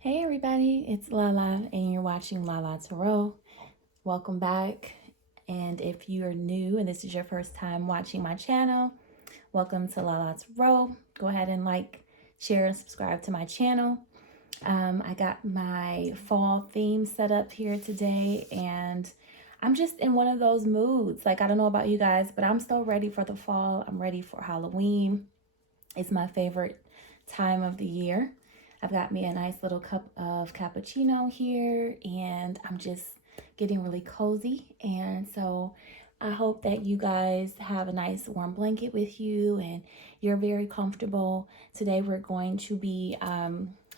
Hey everybody, it's Lala and you're watching Lala Tarot. Welcome back. And if you are new and this is your first time watching my channel, welcome to Lala Tarot. Go ahead and like, share, and subscribe to my channel. I got my fall theme set up here today and I'm just in one of those moods. Like, I don't know about you guys, but I'm so ready for the fall. I'm ready for Halloween. It's my favorite time of the year. I've got me a nice little cup of cappuccino here and I'm just getting really cozy. And so I hope that you guys have a nice warm blanket with you and you're very comfortable. Today we're going to be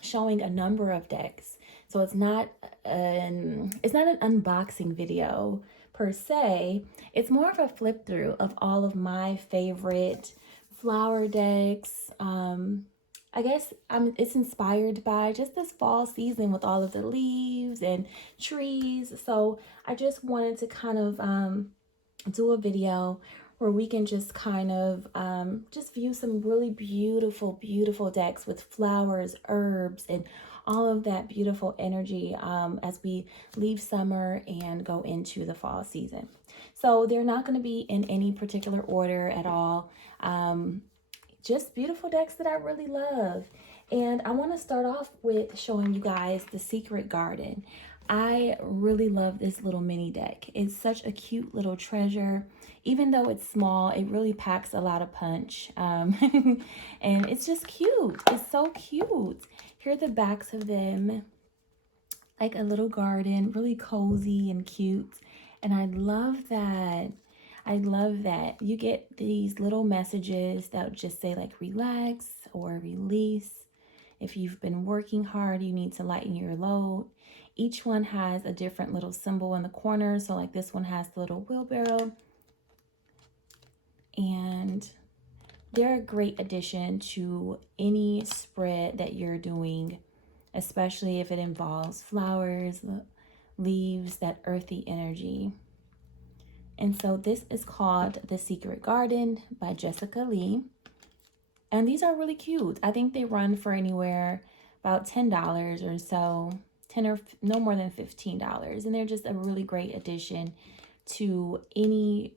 showing a number of decks. So it's not an unboxing video per se. It's more of a flip through of all of my favorite flower decks. I guess it's inspired by just this fall season with all of the leaves and trees. So I just wanted to kind of do a video where we can just kind of just view some really beautiful, beautiful decks with flowers, herbs, and all of that beautiful energy as we leave summer and go into the fall season. So they're not going to be in any particular order at all. Just beautiful decks that I really love. And I want to start off with showing you guys the Secret Garden. I really love this little mini deck. It's such a cute little treasure. Even though it's small, it really packs a lot of punch. And it's just cute. It's so cute. Here are the backs of them. Like a little garden, really cozy and cute. And I love that. I love that. You get these little messages that would just say like relax or release. If you've been working hard, you need to lighten your load. Each one has a different little symbol in the corner. So like this one has the little wheelbarrow. And they're a great addition to any spread that you're doing, especially if it involves flowers, leaves, that earthy energy. And so this is called The Secret Garden by Jessica Lee. And these are really cute. I think they run for anywhere about $10 or so, 10 or no more than $15. And they're just a really great addition to any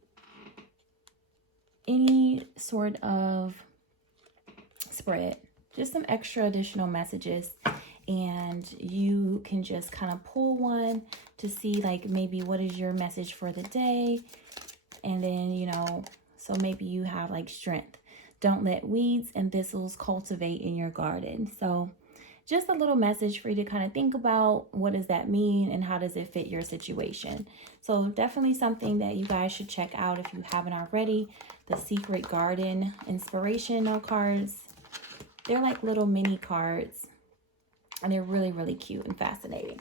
sort of spread. Just some extra additional messages. And you can just kind of pull one to see like maybe what is your message for the day. And then, you know, so maybe you have like strength. Don't let weeds and thistles cultivate in your garden. So just a little message for you to kind of think about what does that mean and how does it fit your situation. So definitely something that you guys should check out if you haven't already. The Secret Garden inspirational cards. They're like little mini cards. And they're really, really cute and fascinating.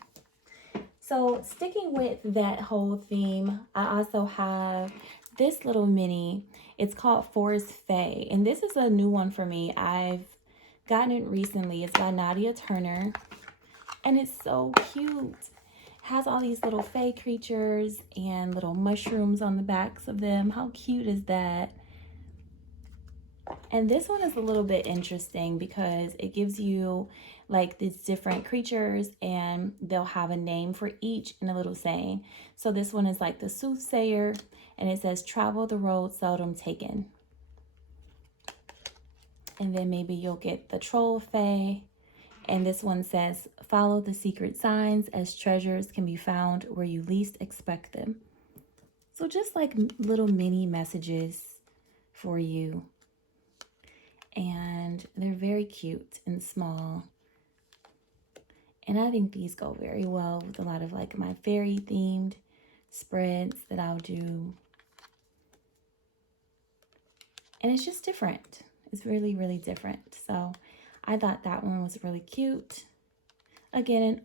So sticking with that whole theme, I also have this little mini. It's called Forest Fae. And this is a new one for me. I've gotten it recently. It's by Nadia Turner. And it's so cute. It has all these little fae creatures and little mushrooms on the backs of them. How cute is that? And this one is a little bit interesting because it gives you like these different creatures and they'll have a name for each and a little saying. So this one is like the soothsayer and it says travel the road seldom taken. And then maybe you'll get the troll fae. And this one says follow the secret signs as treasures can be found where you least expect them. So just like little mini messages for you. And they're very cute and small. And I think these go very well with a lot of like my fairy themed spreads that I'll do. And it's just different. It's really, really different. So I thought that one was really cute. Again,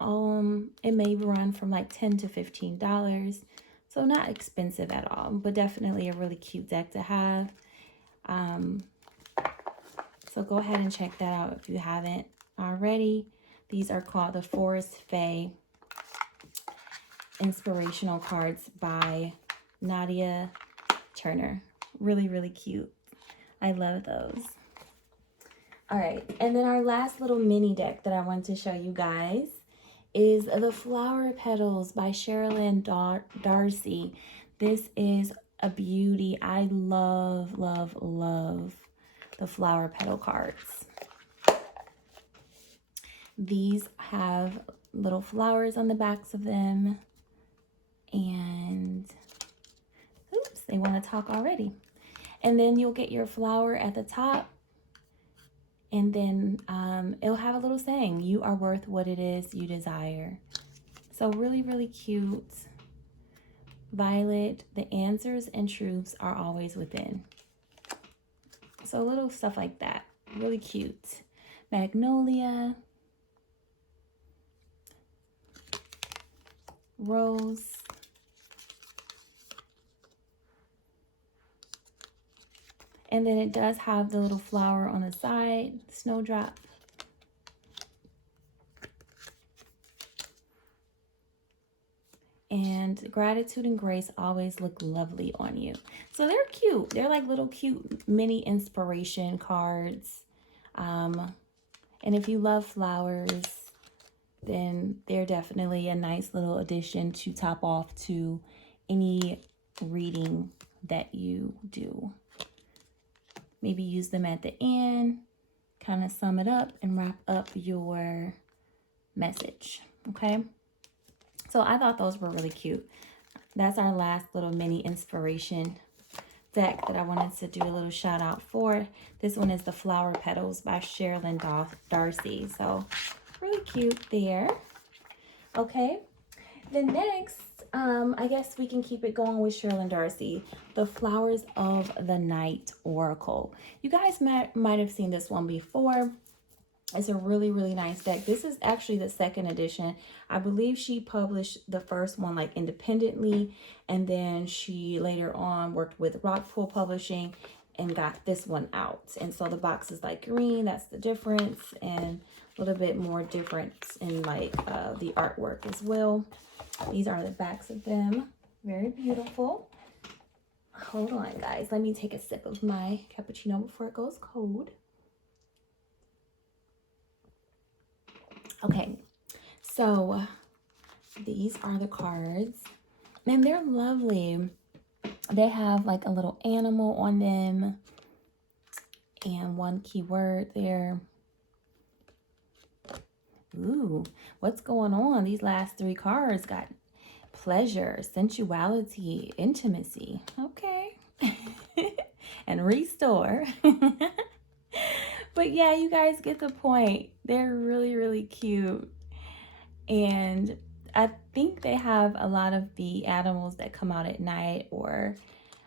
it may run from like $10 to $15. So not expensive at all, but definitely a really cute deck to have. So go ahead and check that out if you haven't already. These are called the Forest Fae inspirational cards by Nadia Turner. Really, really cute. I love those. All right, and then our last little mini deck that I want to show you guys is the Flower Petals by Sherilyn Darcy. This is a beauty. I love, love, love the flower petal cards. These have little flowers on the backs of them. And, oops, they want to talk already. And then you'll get your flower at the top. And then it'll have a little saying, you are worth what it is you desire. So really, really cute. Violet, the answers and truths are always within. So little stuff like that. Really cute. Magnolia. Rose. And then it does have the little flower on the side, snowdrop. And gratitude and grace always look lovely on you. So they're cute. They're like little cute mini inspiration cards. And if you love flowers, then they're definitely a nice little addition to top off to any reading that you do. Maybe use them at the end, kind of sum it up and wrap up your message, okay? So I thought those were really cute. That's our last little mini inspiration deck that I wanted to do a little shout out for. This one is the Flower Petals by Sherilyn Darcy. So really cute there. Okay, then next, I guess we can keep it going with Sherilyn Darcy, the Flowers of the Night Oracle. You guys might have seen this one before. It's a really, really nice deck. This is actually the second edition. I believe she published the first one like independently, and then she later on worked with Rockpool Publishing and got this one out. And so the box is like green, that's the difference, and a little bit more difference in like the artwork as well. These are the backs of them. Very beautiful. Hold on, guys. Let me take a sip of my cappuccino before it goes cold. Okay, so these are the cards, and they're lovely. They have like a little animal on them and one keyword there. Ooh, what's going on? These last three cards got pleasure, sensuality, intimacy. Okay. And restore. But yeah, you guys get the point. They're really, really cute. And I think they have a lot of the animals that come out at night, or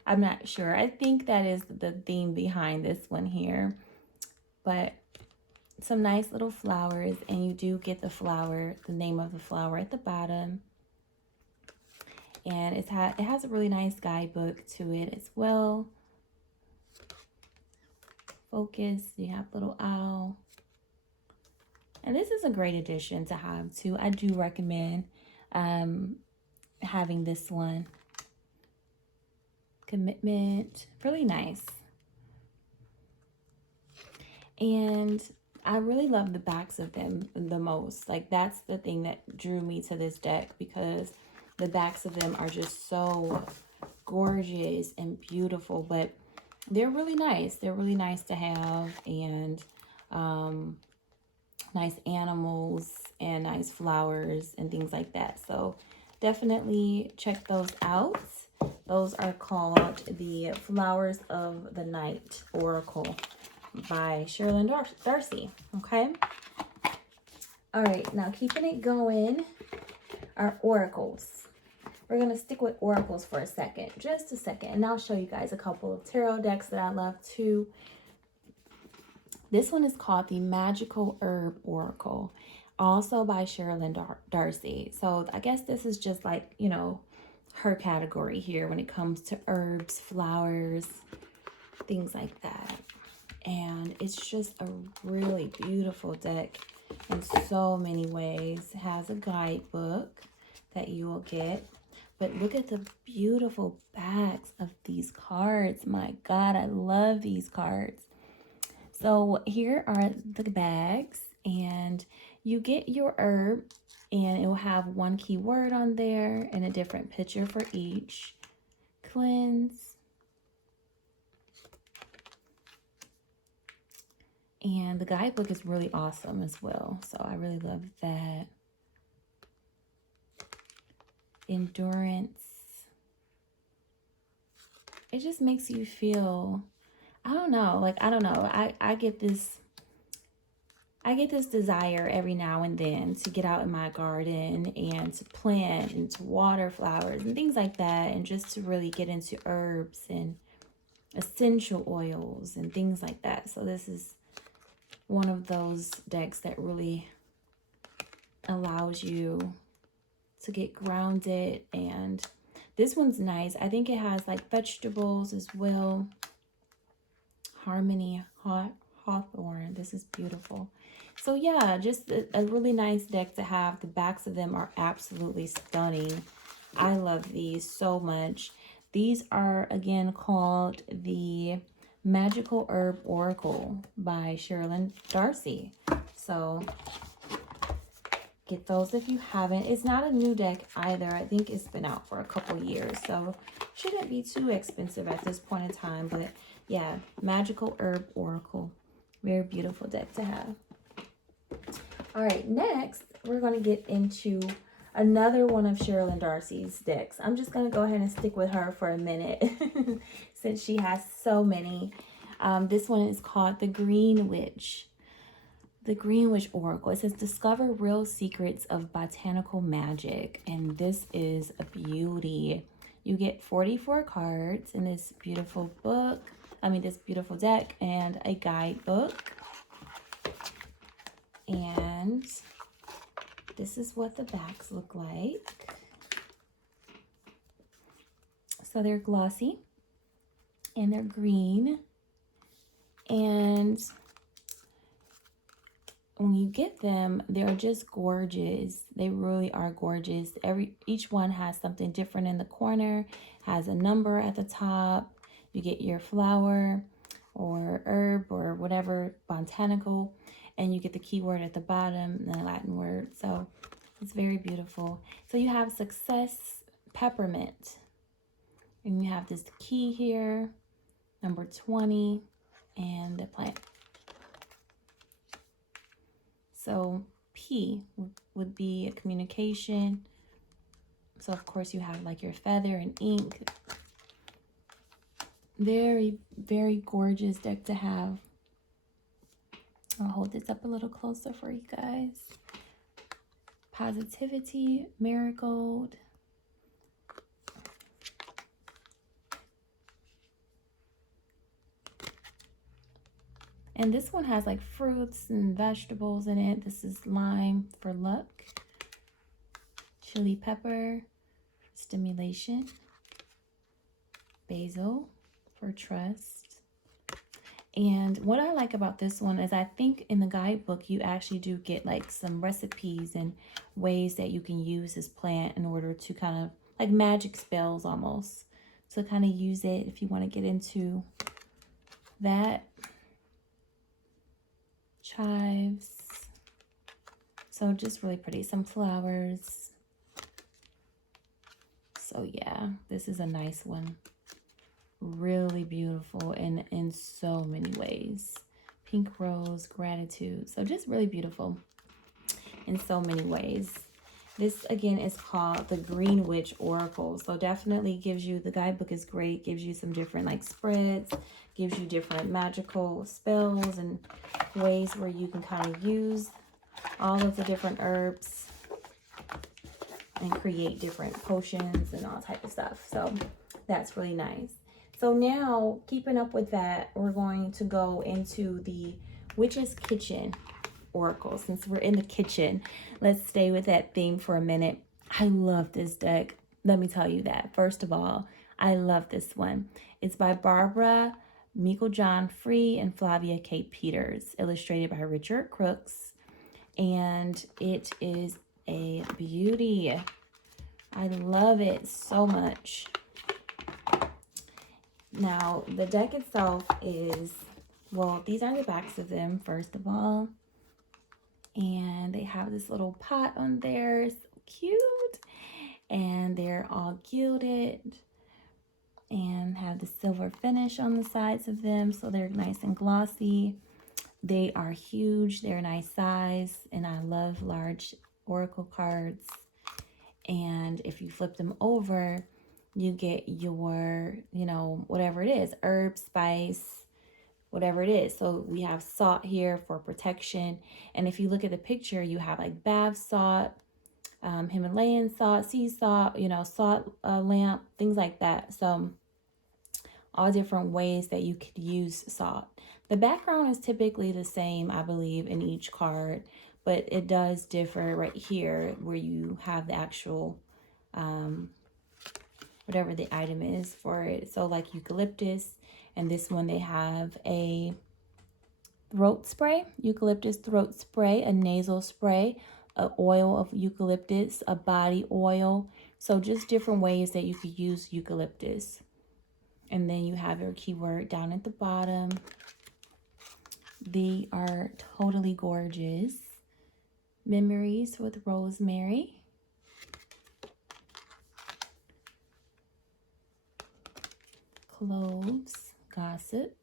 I'm not sure. I think that is the theme behind this one here. But some nice little flowers, and you do get the flower, the name of the flower at the bottom. And it has a really nice guidebook to it as well. Focus, you have little owl. And this is a great addition to have too. I do recommend having this one. Commitment, really nice. And I really love the backs of them the most. Like that's the thing that drew me to this deck, because the backs of them are just so gorgeous and beautiful, but they're really nice. They're really nice to have, and nice animals and nice flowers and things like that. So definitely check those out. Those are called the Flowers of the Night Oracle by Sherilyn Darcy. Okay. All right. Now keeping it going, our oracles. We're going to stick with oracles for a second, just a second. And I'll show you guys a couple of tarot decks that I love too. This one is called the Magical Herb Oracle, also by Sherilyn Darcy. So I guess this is just like, you know, her category here when it comes to herbs, flowers, things like that. And it's just a really beautiful deck in so many ways. It has a guidebook that you will get. But look at the beautiful backs of these cards. My God, I love these cards. So here are the bags, and you get your herb, and it will have one keyword on there and a different picture for each. Cleanse. And the guidebook is really awesome as well. So I really love that. Endurance. It just makes you feel, I don't know, like, I don't know. I get this desire every now and then to get out in my garden and to plant and to water flowers and things like that, and just to really get into herbs and essential oils and things like that. So this is one of those decks that really allows you to get grounded. And this one's nice. I think it has like vegetables as well. Harmony, Hawthorn. This is beautiful. So yeah, just a really nice deck to have. The backs of them are absolutely stunning. I love these so much. These are, again, called the Magical Herb Oracle by Sherilyn Darcy. So get those if you haven't. It's not a new deck either. I think it's been out for a couple years, so shouldn't be too expensive at this point in time. But yeah, Magical Herb Oracle. Very beautiful deck to have. All right, next we're going to get into another one of Sherilyn Darcy's decks. I'm just going to go ahead and stick with her for a minute since she has so many. This one is called the Green Witch. The Green Witch Oracle. It says, discover real secrets of botanical magic. And this is a beauty. You get 44 cards in this beautiful book. This beautiful deck, and a guidebook. And this is what the backs look like. So they're glossy and they're green. And when you get them, they're just gorgeous. They really are gorgeous. Each one has something different in the corner, has a number at the top. You get your flower or herb or whatever, botanical, and you get the keyword at the bottom and the Latin word. So it's very beautiful. So you have success, peppermint, and you have this key here, number 20, and the plant. So P would be a communication. So of course you have like your feather and ink. Very, very gorgeous deck to have. I'll hold this up a little closer for you guys. Positivity, marigold. And this one has like fruits and vegetables in it. This is lime for luck. Chili pepper, stimulation. Basil for trust. And what I like about this one is I think in the guidebook you actually do get like some recipes and ways that you can use this plant in order to kind of like magic spells almost. So kind of use it if you want to get into that. Chives. So just really pretty. Some flowers. So yeah, this is a nice one. Really beautiful and in so many ways. Pink rose, gratitude. So just really beautiful in so many ways. This again is called the Green Witch Oracle. So definitely gives you, the guidebook is great, gives you some different like spreads, gives you different magical spells and ways where you can kind of use all of the different herbs and create different potions and all type of stuff. So that's really nice. So now, keeping up with that, we're going to go into the Witch's Kitchen Oracle. Since we're in the kitchen, let's stay with that theme for a minute. I love this deck. Let me tell you that. First of all, I love this one. It's by Barbara Meiklejohn Free and Flavia K. Peters, illustrated by Richard Crooks. And it is a beauty. I love it so much. Now, the deck itself is Well, these are the backs of them, first of all. And they have this little pot on there. So cute. And they're all gilded and have the silver finish on the sides of them. So they're nice and glossy. They are huge. They're a nice size. And I love large oracle cards. And if you flip them over, you get your, you know, whatever it is, herb, spice, whatever it is. So we have salt here for protection. And if you look at the picture, you have like bath salt, Himalayan salt, sea salt, you know, salt lamp, things like that. So all different ways that you could use salt. The background is typically the same, I believe, in each card, but it does differ right here where you have the actual whatever the item is for it. So like eucalyptus, and this one they have a throat spray, eucalyptus throat spray, a nasal spray, a oil of eucalyptus, a body oil. So just different ways that you could use eucalyptus. And then you have your keyword down at the bottom. They are totally gorgeous. Memories with rosemary. Cloves, gossip.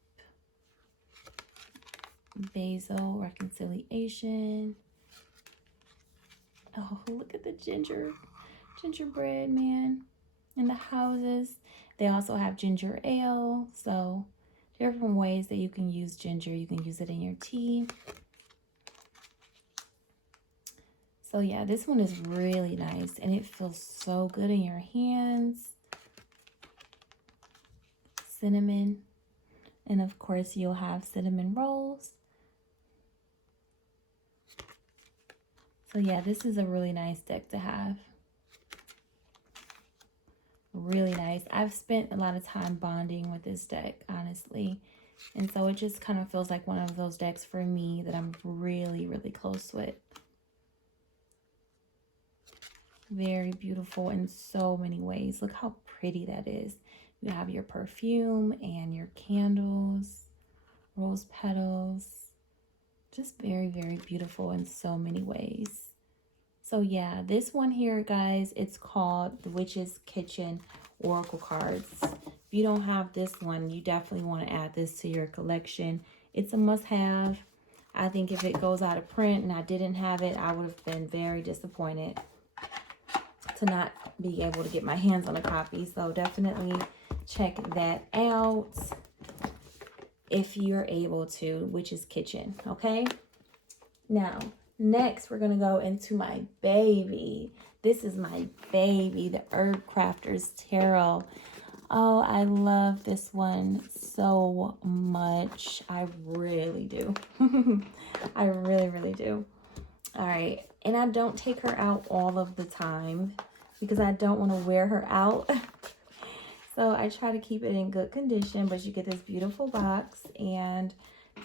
Basil, reconciliation. Oh, look at the gingerbread man in the houses. They also have ginger ale. So different ways that you can use ginger. You can use it in your tea. So yeah, this one is really nice and it feels so good in your hands. Cinnamon. And of course you'll have cinnamon rolls. So yeah, this is a really nice deck to have. Really nice. I've spent a lot of time bonding with this deck, honestly. And so it just kind of feels like one of those decks for me that I'm really, really close with. Very beautiful in so many ways. Look how pretty that is. You have your perfume and your candles, rose petals. Just very, very beautiful in so many ways. So yeah, this one here, guys, it's called the Witch's Kitchen Oracle Cards. If you don't have this one, you definitely want to add this to your collection. It's a must-have. I think if it goes out of print and I didn't have it, I would have been very disappointed to not be able to get my hands on a copy. So definitely check that out if you're able to, Witch's Kitchen, okay? Now, next, we're going to go into my baby. This is my baby, the Herb Crafters Tarot. Oh, I love this one so much. I really do. I really, really do. All right. And I don't take her out all of the time because I don't want to wear her out. So I try to keep it in good condition, but you get this beautiful box and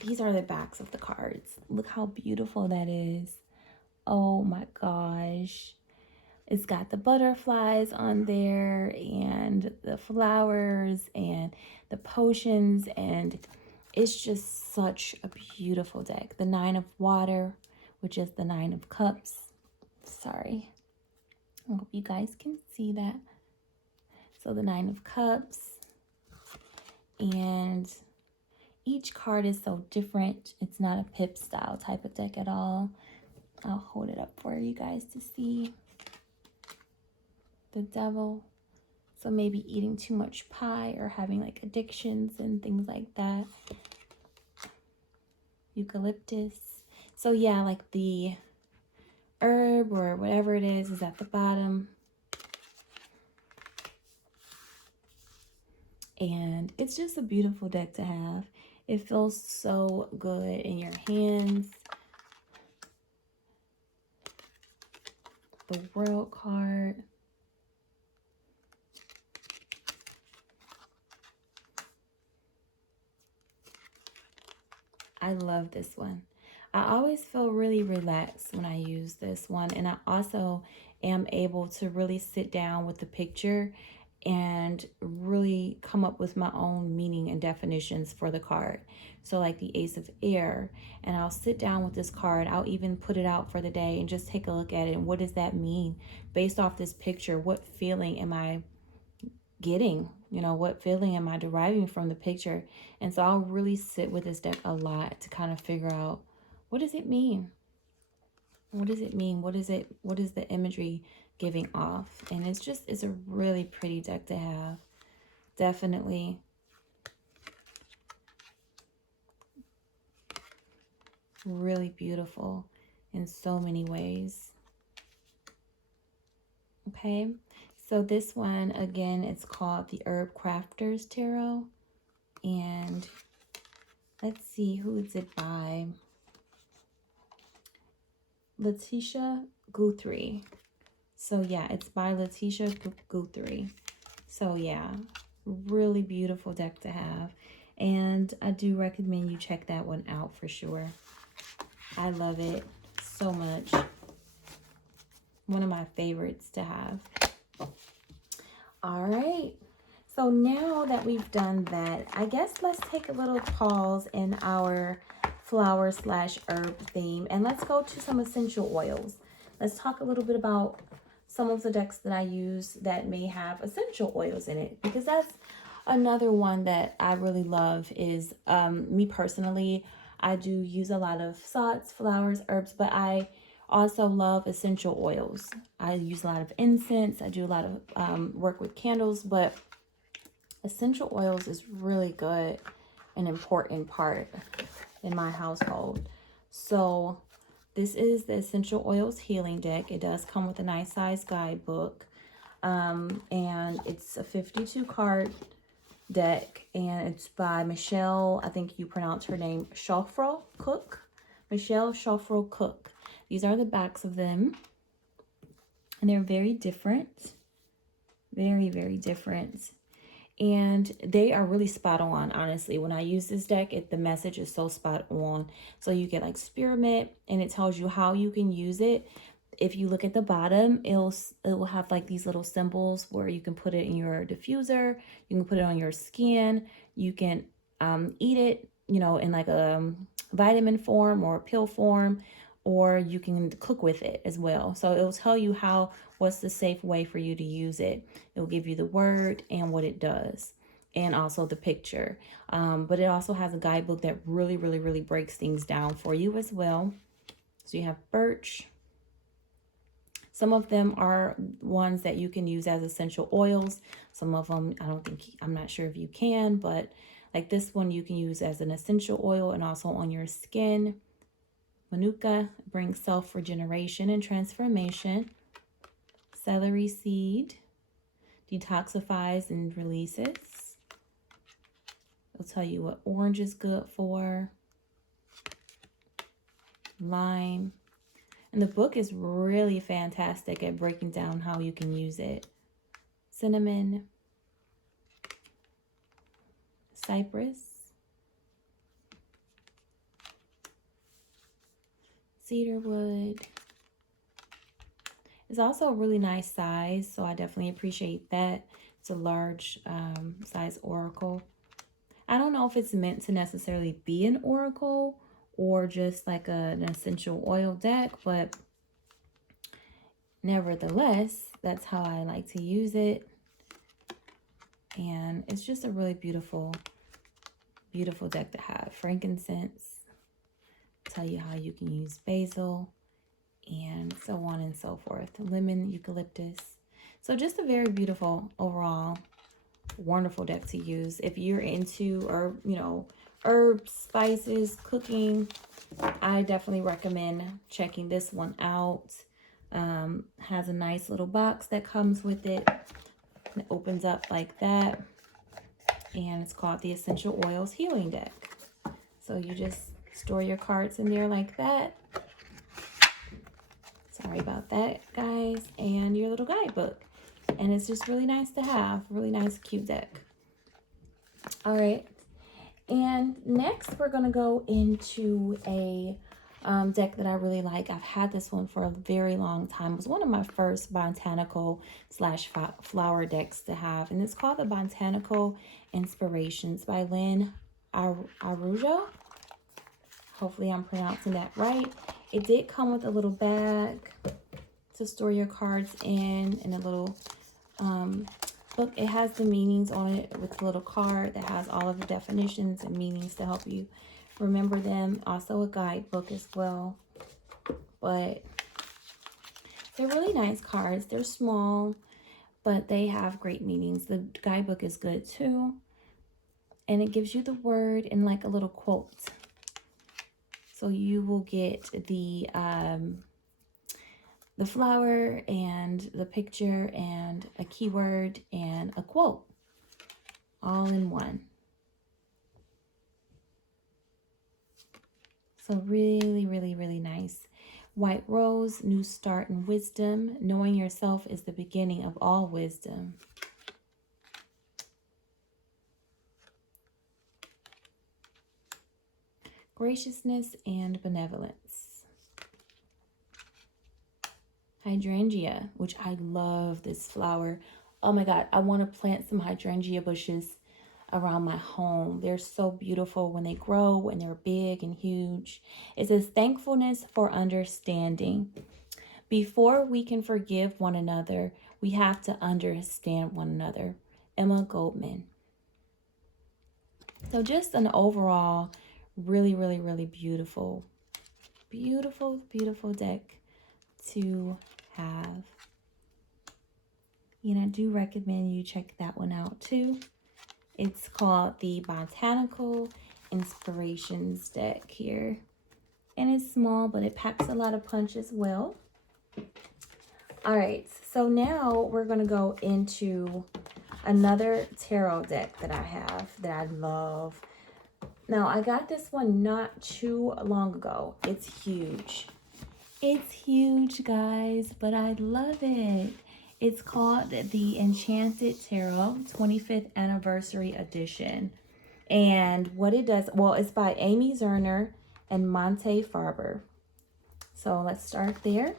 these are the backs of the cards. Look how beautiful that is. Oh my gosh. It's got the butterflies on there and the flowers and the potions, and it's just such a beautiful deck. The Nine of Water, which is the Nine of Cups. Sorry. I hope you guys can see that. So the Nine of Cups. And each card is so different. It's not a pip style type of deck at all. I'll hold it up for you guys to see. The Devil. So maybe eating too much pie or having like addictions and things like that. Eucalyptus. So yeah, like the herb or whatever it is at the bottom. And it's just a beautiful deck to have. It feels so good in your hands. The World card. I love this one. I always feel really relaxed when I use this one. And I also am able to really sit down with the picture and really come up with my own meaning and definitions for the card. So like the Ace of Air, and I'll sit down with this card. I'll even put it out for the day and just take a look at it. And what does that mean based off this picture? What feeling am I getting? You know, what feeling am I deriving from the picture? And so I'll really sit with this deck a lot to kind of figure out, what does it mean? What does it mean? What is the imagery giving off? And it's a really pretty deck to have. Definitely. Really beautiful in so many ways. Okay. So this one, again, it's called the Herb Crafters Tarot. And let's see, who is it by? Letitia Guthrie. So yeah, it's by Letitia Guthrie. So yeah, really beautiful deck to have. And I do recommend you check that one out for sure. I love it so much. One of my favorites to have. All right. So now that we've done that, I guess let's take a little pause in our flower/herb theme, and let's go to some essential oils. Let's talk a little bit about some of the decks that I use that may have essential oils in it, because that's another one that I really love. Is me personally, I do use a lot of salts, flowers, herbs, but I also love essential oils. I use a lot of incense. I do a lot of work with candles, but essential oils is really good, an important part in my household. So this is the Essential Oils Healing Deck. It does come with a nice size guidebook. And it's a 52 card deck, and it's by Michelle, I think you pronounce her name, Shofro Cook. Michelle Shofro Cook. These are the backs of them. And they're very different. Very, very different. And they are really spot on, honestly. When I use this deck, the message is so spot on. So you get like spearmint, and it tells you how you can use it. If you look at the bottom, it will have like these little symbols where you can put it in your diffuser. You can put it on your skin. You can eat it, you know, in like a vitamin form or a pill form, or you can cook with it as well. So it will tell you what's the safe way for you to use it. It will give you the word and what it does, and also the picture. But it also has a guidebook that really, really, really breaks things down for you as well. So you have birch. Some of them are ones that you can use as essential oils. Some of them, I'm not sure if you can, but like this one you can use as an essential oil and also on your skin. Manuka brings self-regeneration and transformation. Celery seed detoxifies and releases. It'll tell you what orange is good for. Lime. And the book is really fantastic at breaking down how you can use it. Cinnamon. Cypress. Cedarwood. It's also a really nice size, so I definitely appreciate that. It's a large size oracle. I don't know if it's meant to necessarily be an oracle or just like an essential oil deck, but nevertheless, that's how I like to use it. And it's just a really beautiful, beautiful deck to have. Frankincense, tell you how you can use basil, and so on and so forth. Lemon, eucalyptus. So just a very beautiful overall, wonderful deck to use if you're into herbs, spices, cooking. I definitely recommend checking this one out. Has a nice little box that comes with it. It opens up like that, and it's called the Essential Oils Healing Deck. So you just store your cards in there like that. Sorry about that, guys. And your little guidebook. And it's just really nice to have. Really nice, cute deck. All right. And next, we're going to go into a deck that I really like. I've had this one for a very long time. It was one of my first botanical slash flower decks to have. And it's called the Botanical Inspirations by Lynn Arujo. Hopefully I'm pronouncing that right. It did come with a little bag to store your cards in, and a little book. It has the meanings on it with a little card that has all of the definitions and meanings to help you remember them. Also a guidebook as well. But they're really nice cards. They're small, but they have great meanings. The guidebook is good too. And it gives you the word and like a little quote. So you will get the flower and the picture and a keyword and a quote all in one. So really, really, really nice. White Rose, New Start and Wisdom. Knowing yourself is the beginning of all wisdom. Graciousness and Benevolence. Hydrangea, which I love this flower. Oh my God, I want to plant some hydrangea bushes around my home. They're so beautiful when they grow and they're big and huge. It says thankfulness for understanding. Before we can forgive one another, we have to understand one another. Emma Goldman. So just an overall really, really, really beautiful, beautiful, beautiful deck to have. And I do recommend you check that one out too. It's called the Botanical Inspirations deck here. And it's small, but it packs a lot of punch as well. All right, so now we're going to go into another tarot deck that I have that I love. Now, I got this one not too long ago. It's huge. It's huge, guys, but I love it. It's called the Enchanted Tarot 25th Anniversary Edition. And what it does, well, it's by Amy Zerner and Monte Farber. So let's start there.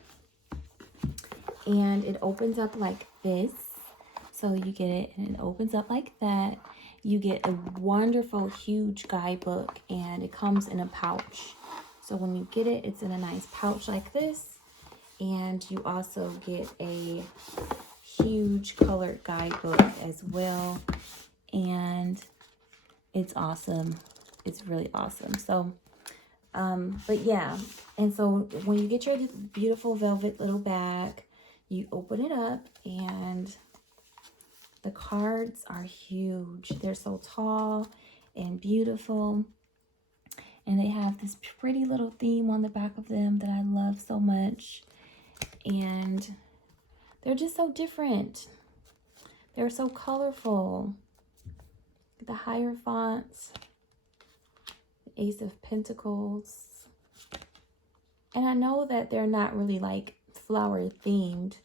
And it opens up like this. So you get it, and it opens up like that. You get a wonderful, huge guidebook, and it comes in a pouch. So when you get it, it's in a nice pouch like this. And you also get a huge colored guidebook as well. And it's awesome. It's really awesome. So, but yeah. And so when you get your beautiful velvet little bag, you open it up, and the cards are huge. They're so tall and beautiful. And they have this pretty little theme on the back of them that I love so much. And they're just so different. They're so colorful. The Hierophants, the Ace of Pentacles. And I know that they're not really like flower themed,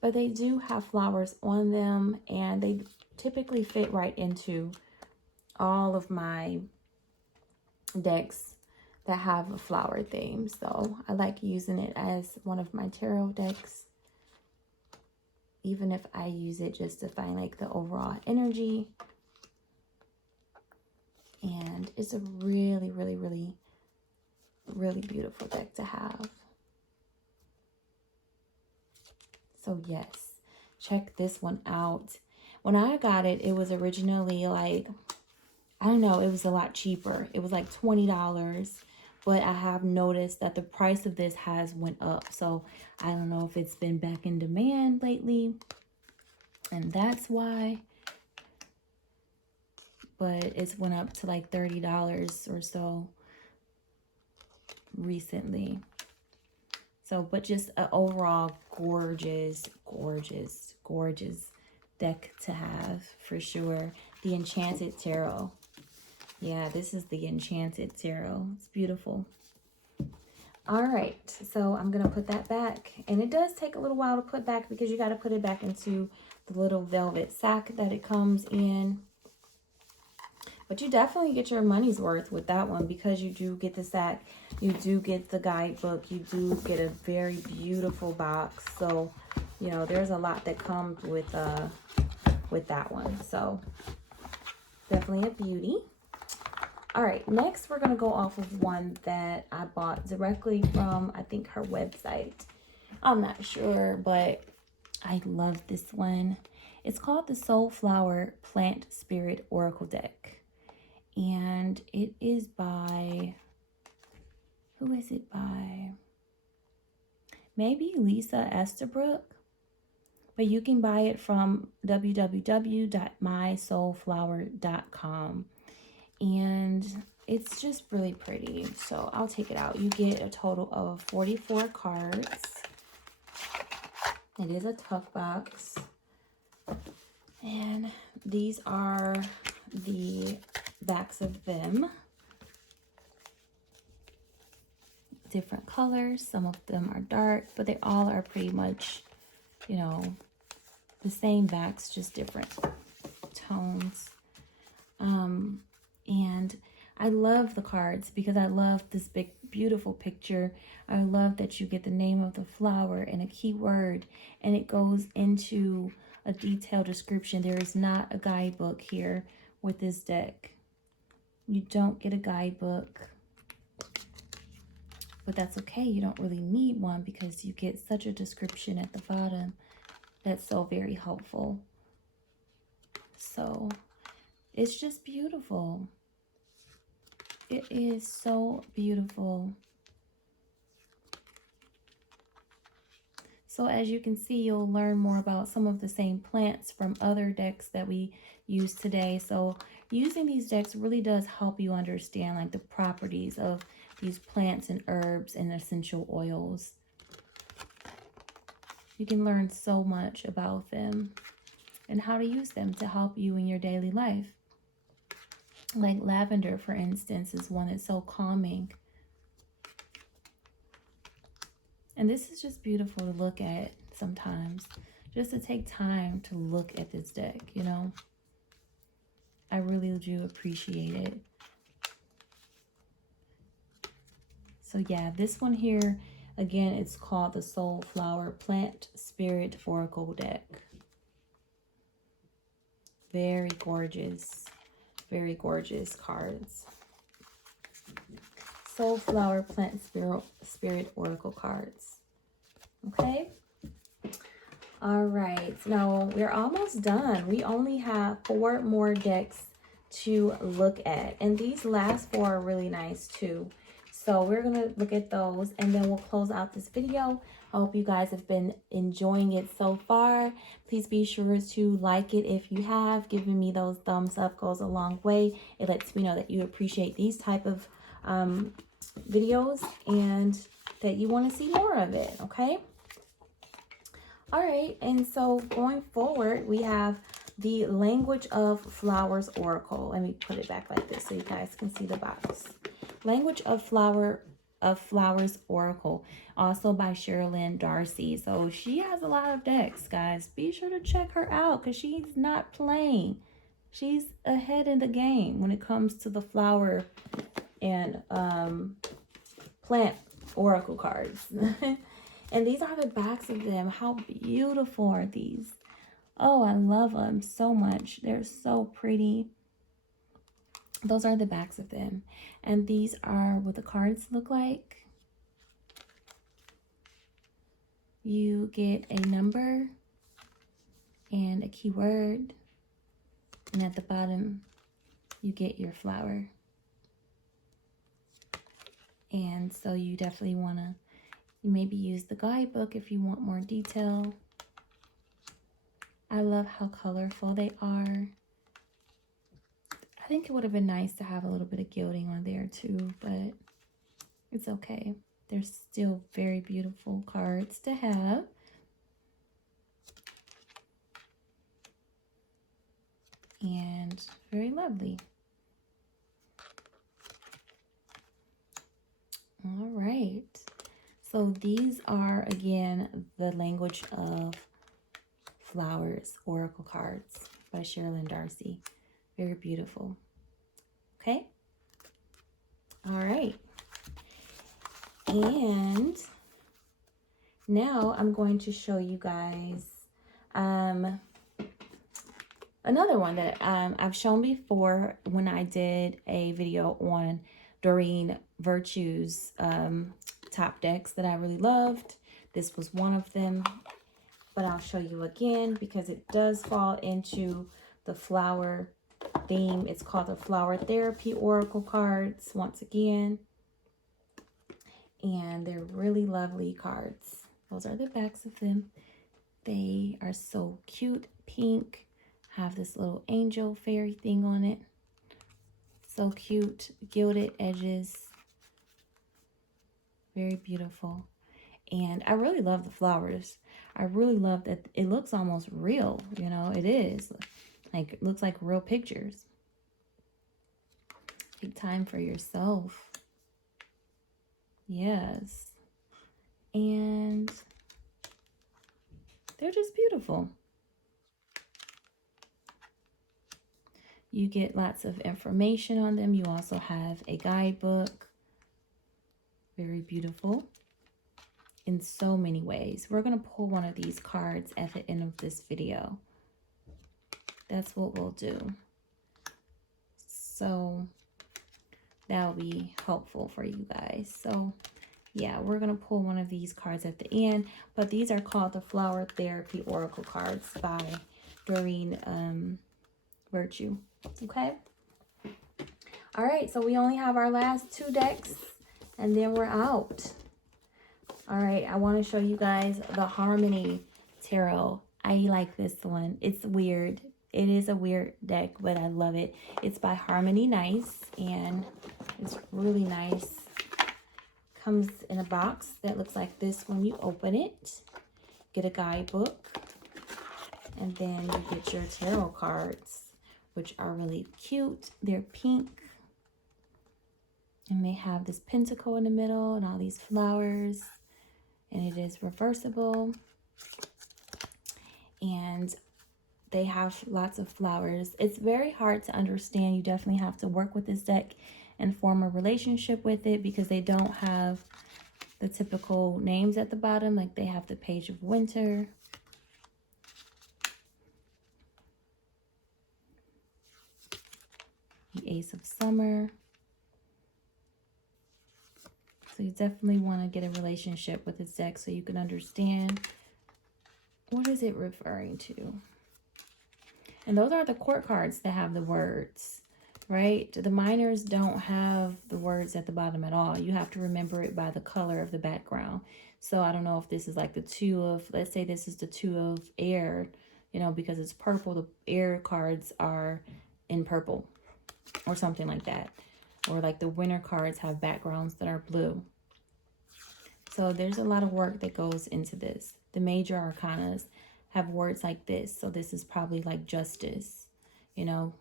but they do have flowers on them, and they typically fit right into all of my decks that have a flower theme. So I like using it as one of my tarot decks, even if I use it just to find like the overall energy. And it's a really, really, really, really beautiful deck to have. So yes, check this one out. When I got it, it was originally like, I don't know, it was a lot cheaper. It was like $20, but I have noticed that the price of this has went up. So I don't know if it's been back in demand lately, and that's why. But it's went up to like $30 or so recently. So, but just an overall gorgeous, gorgeous, gorgeous deck to have for sure. The Enchanted Tarot. Yeah, this is the Enchanted Tarot. It's beautiful. All right, so I'm going to put that back. And it does take a little while to put back because you got to put it back into the little velvet sack that it comes in. But you definitely get your money's worth with that one, because you do get the sack, you do get the guidebook, you do get a very beautiful box. So, you know, there's a lot that comes with that one. So definitely a beauty. All right, next we're gonna go off of one that I bought directly from, I think, her website. I'm not sure, but I love this one. It's called the Soulflower Plant Spirit Oracle Deck. And it is by, who is it by? Maybe Lisa Estabrook. But you can buy it from www.mysoulflower.com. And it's just really pretty. So I'll take it out. You get a total of 44 cards. It is a tuck box. And these are the backs of them. Different colors. Some of them are dark, but they all are pretty much, you know, the same backs, just different tones. And I love the cards because I love this big, beautiful picture. I love that you get the name of the flower and a keyword, and it goes into a detailed description. There is not a guidebook here with this deck. You don't get a guidebook, but that's okay. You don't really need one because you get such a description at the bottom that's so very helpful. So it's just beautiful. It is so beautiful. So as you can see, you'll learn more about some of the same plants from other decks that we use today. So using these decks really does help you understand like the properties of these plants and herbs and essential oils. You can learn so much about them and how to use them to help you in your daily life. Like lavender, for instance, is one that's so calming. And this is just beautiful to look at sometimes. Just to take time to look at this deck, you know. I really do appreciate it. So yeah, this one here, again, it's called the Soulflower Plant Spirit Oracle Deck. Very gorgeous cards. Soulflower Plant Spirit Oracle cards. Okay. All right. Now we're almost done. We only have 4 more decks to look at, and these last 4 are really nice too. So we're gonna look at those, and then we'll close out this video. I hope you guys have been enjoying it so far. Please be sure to like it if you have. Giving me those thumbs up goes a long way. It lets me know that you appreciate these type of videos and that you want to see more of it. Okay. All right. And so going forward, we have the Language of Flowers Oracle. Let me put it back like this so you guys can see the box. Language of Flowers Oracle, also by Sherilyn Darcy. So she has a lot of decks, guys. Be sure to check her out because she's not playing. She's ahead in the game when it comes to the flower and plant oracle cards. And these are the backs of them. How beautiful are these? Oh, I love them so much. They're so pretty. Those are the backs of them. And these are what the cards look like. You get a number and a keyword. And at the bottom, you get your flower. And so you definitely want to maybe use the guidebook if you want more detail. I love how colorful they are. I think it would have been nice to have a little bit of gilding on there too, but it's okay. They're still very beautiful cards to have. And very lovely. All right. So these are, again, the Language of Flowers Oracle cards by Sherilyn Darcy. Very beautiful. Okay. All right. And now I'm going to show you guys another one that I've shown before when I did a video on Doreen Virtue's top decks that I really loved. This was one of them, but I'll show you again because it does fall into the flower theme. It's called the Flower Therapy Oracle cards once again. And they're really lovely cards. Those are the backs of them. They are so cute, pink. Have this little angel fairy thing on it. So cute, gilded edges. Very beautiful. And I really love the flowers. I really love that it looks almost real, you know, it is. Like, it looks like real pictures. Take time for yourself. Yes. And they're just beautiful. You get lots of information on them. You also have a guidebook. Very beautiful in so many ways. We're going to pull one of these cards at the end of this video. That's what we'll do. So that'll be helpful for you guys. So yeah, we're going to pull one of these cards at the end. But these are called the Flower Therapy Oracle cards by Doreen Virtue. Okay. All right, so we only have our last 2 decks and then we're out. All right, I want to show you guys the Harmony Tarot. I like this one. It's weird. It is a weird deck, but I love it. It's by Harmony Nice and it's really nice. Comes in a box that looks like this when you open it. Get a guidebook and then you get your tarot cards, which are really cute. They're pink. And they have this pentacle in the middle and all these flowers. And it is reversible. And they have lots of flowers. It's very hard to understand. You definitely have to work with this deck and form a relationship with it because they don't have the typical names at the bottom. Like they have the Page of Winter. The Ace of Summer. So you definitely want to get a relationship with this deck so you can understand what is it referring to. And those are the court cards that have the words, right? The minors don't have the words at the bottom at all. You have to remember it by the color of the background. So I don't know if this is like the 2 of, let's say this is the 2 of air, you know, because it's purple. The air cards are in purple or something like that. Or like the winter cards have backgrounds that are blue. So there's a lot of work that goes into this. The major arcanas have words like this. So this is probably like justice, you know,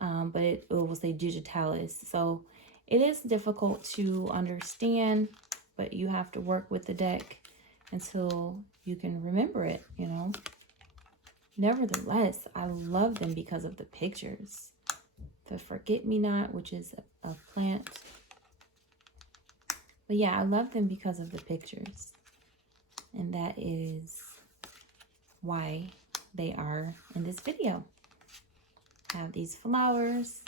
but it will say digitalis. So it is difficult to understand, but you have to work with the deck until you can remember it, you know. Nevertheless, I love them because of the pictures. The Forget-Me-Not, which is a plant. But yeah, I love them because of the pictures. And that is why they are in this video. I have these flowers.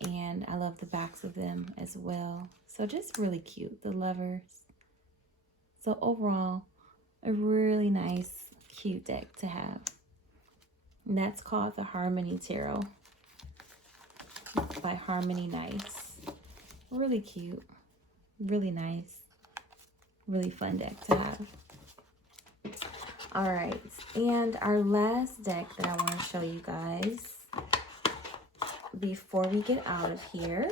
And I love the backs of them as well. So just really cute. The lovers. So overall, a really nice, cute deck to have. And that's called the Harmony Tarot by Harmony Nice. Really cute. Really nice. Really fun deck to have. All right. And our last deck that I want to show you guys before we get out of here.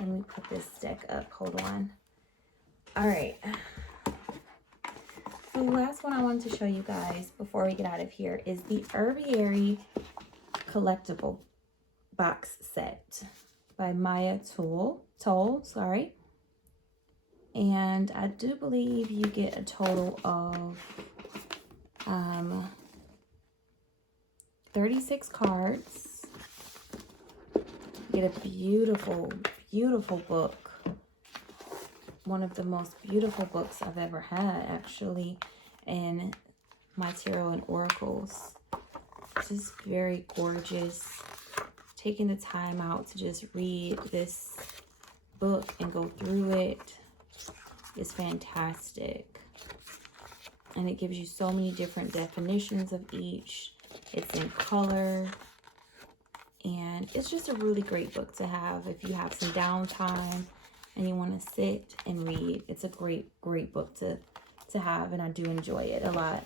Let me put this deck up. Hold on. All right. So the last one I wanted to show you guys before we get out of here is the Urbiary collectible box set by Maya Toll, sorry. And I do believe you get a total of 36 cards. Get a beautiful, beautiful book. One of the most beautiful books I've ever had, actually, in my tarot and oracles. Just very gorgeous. Taking the time out to just read this book and go through it is fantastic. And it gives you so many different definitions of each. It's in color. And it's just a really great book to have if you have some downtime and you want to sit and read. It's a great, great book to have, and I do enjoy it a lot.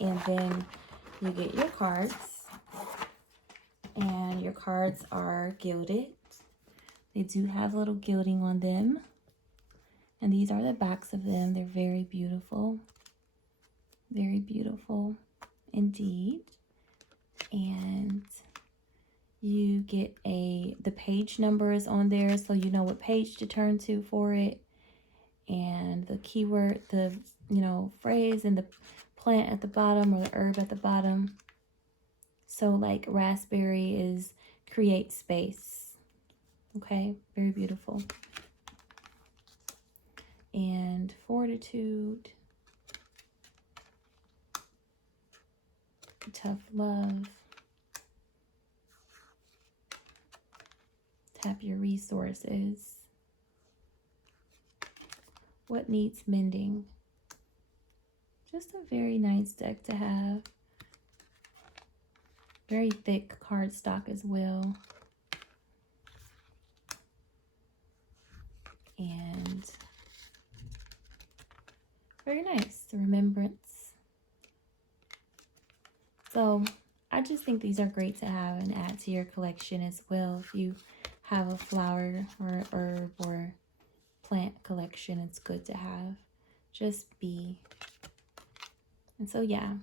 And then you get your cards, and your cards are gilded. They do have little gilding on them, and these are the backs of them. They're very beautiful indeed. And you get the page numbers on there, so you know what page to turn to for it, and the keyword, the phrase, and the plant at the bottom, or the herb at the bottom. So like raspberry is create space. Okay, very beautiful. And fortitude, tough love, tap your resources, what needs mending. Just a very nice deck to have. Very thick cardstock as well. And very nice. Remembrance. So I just think these are great to have and add to your collection as well. If you have a flower or herb or plant collection, it's good to have. Just be. And so yeah,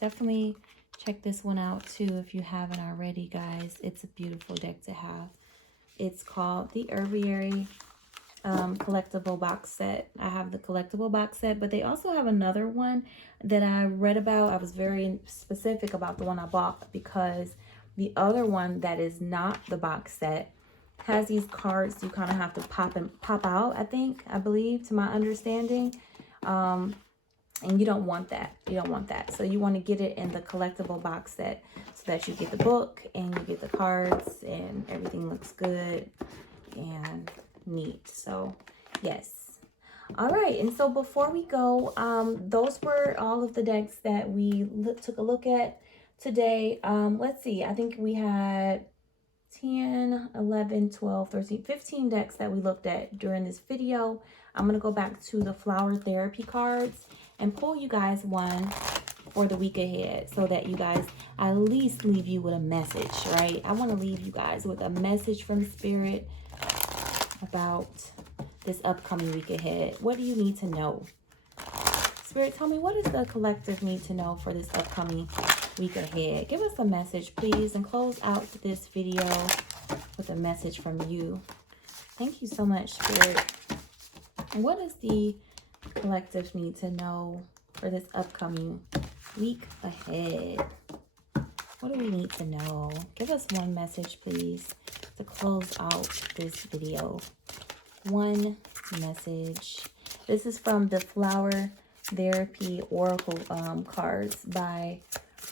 definitely check this one out too if you haven't already, guys. It's a beautiful deck to have. It's called the Urbiary collectible box set. I have the collectible box set, but they also have another one that I read about. I was very specific about the one I bought because the other one that is not the box set has these cards you kind of have to pop out, I believe, to my understanding. And you don't want that. You don't want that. So you want to get it in the collectible box set so that you get the book and you get the cards and everything looks good and neat. So yes. All right. And so before we go, those were all of the decks that we took a look at today. Let's see. I think we had 10, 11, 12, 13, 15 decks that we looked at during this video. I'm going to go back to the flower therapy cards and pull you guys one for the week ahead so that you guys at least leave you with a message, right? I want to leave you guys with a message from Spirit about this upcoming week ahead. What do you need to know? Spirit, tell me, what does the collective need to know for this upcoming week ahead? Give us a message, please, and close out this video with a message from you. Thank you so much, Spirit. And what does the collective need to know for this upcoming week ahead? What do we need to know? Give us one message, please, to close out this video. One message. This is from the Flower Therapy Oracle cards by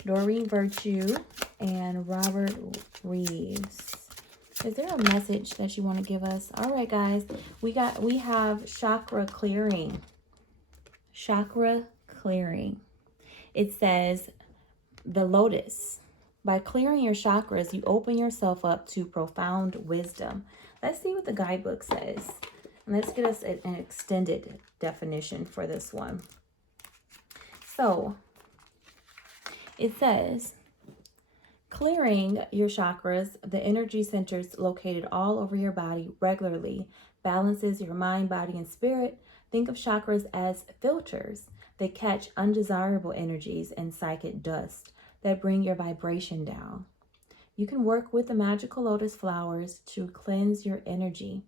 Doreen Virtue and Robert Reeves. Is there a message that you want to give us? All right, guys, we have chakra clearing. Chakra clearing. It says the lotus. By clearing your chakras, you open yourself up to profound wisdom. Let's see what the guidebook says. And let's get us an extended definition for this one. So it says, clearing your chakras, the energy centers located all over your body regularly, balances your mind, body, and spirit. Think of chakras as filters that catch undesirable energies and psychic dust that bring your vibration down. You can work with the magical lotus flowers to cleanse your energy.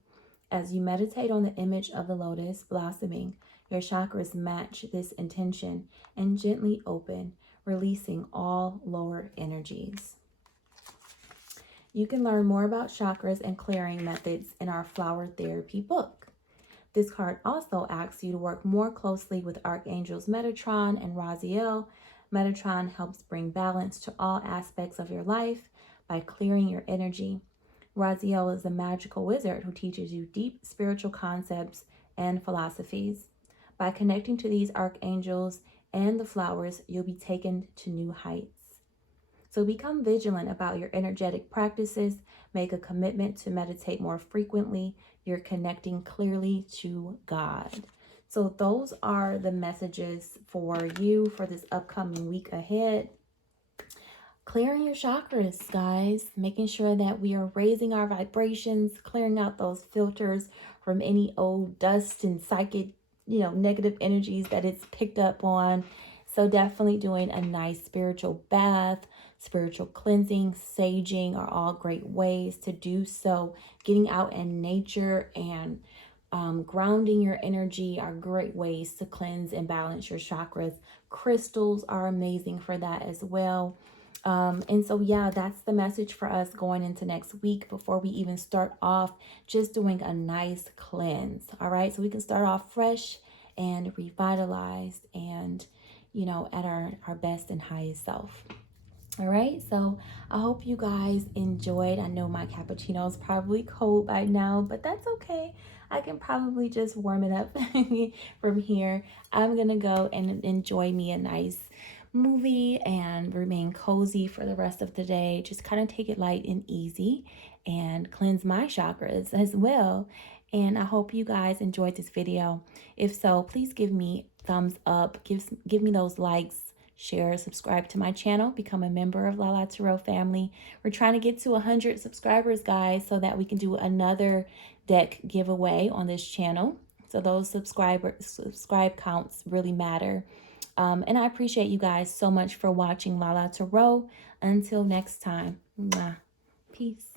As you meditate on the image of the lotus blossoming, your chakras match this intention and gently open, releasing all lower energies. You can learn more about chakras and clearing methods in our flower therapy book. This card also asks you to work more closely with Archangels Metatron and Raziel. Metatron helps bring balance to all aspects of your life by clearing your energy. Raziel is a magical wizard who teaches you deep spiritual concepts and philosophies. By connecting to these archangels and the flowers, you'll be taken to new heights. So become vigilant about your energetic practices. Make a commitment to meditate more frequently. You're connecting clearly to God. So those are the messages for you for this upcoming week ahead. Clearing your chakras, guys. Making sure that we are raising our vibrations, clearing out those filters from any old dust and psychic, negative energies that it's picked up on. So definitely doing a nice spiritual bath, spiritual cleansing, saging are all great ways to do so. Getting out in nature and grounding your energy are great ways to cleanse and balance your chakras. Crystals are amazing for that as well. And so, yeah, that's the message for us going into next week before we even start off, just doing a nice cleanse. All right. So we can start off fresh and revitalized and, at our best and highest self. All right, so I hope you guys enjoyed. I know my cappuccino is probably cold by now, but that's okay. I can probably just warm it up from here. I'm gonna go and enjoy me a nice movie and remain cozy for the rest of the day. Just kind of take it light and easy and cleanse my chakras as well. And I hope you guys enjoyed this video. If so, please give me thumbs up, give me those likes, share, subscribe to my channel, become a member of Lala Tarot family. We're trying to get to 100 subscribers, guys, so that we can do another deck giveaway on this channel. So those subscribe counts really matter. And I appreciate you guys so much for watching Lala Tarot. Until next time, peace.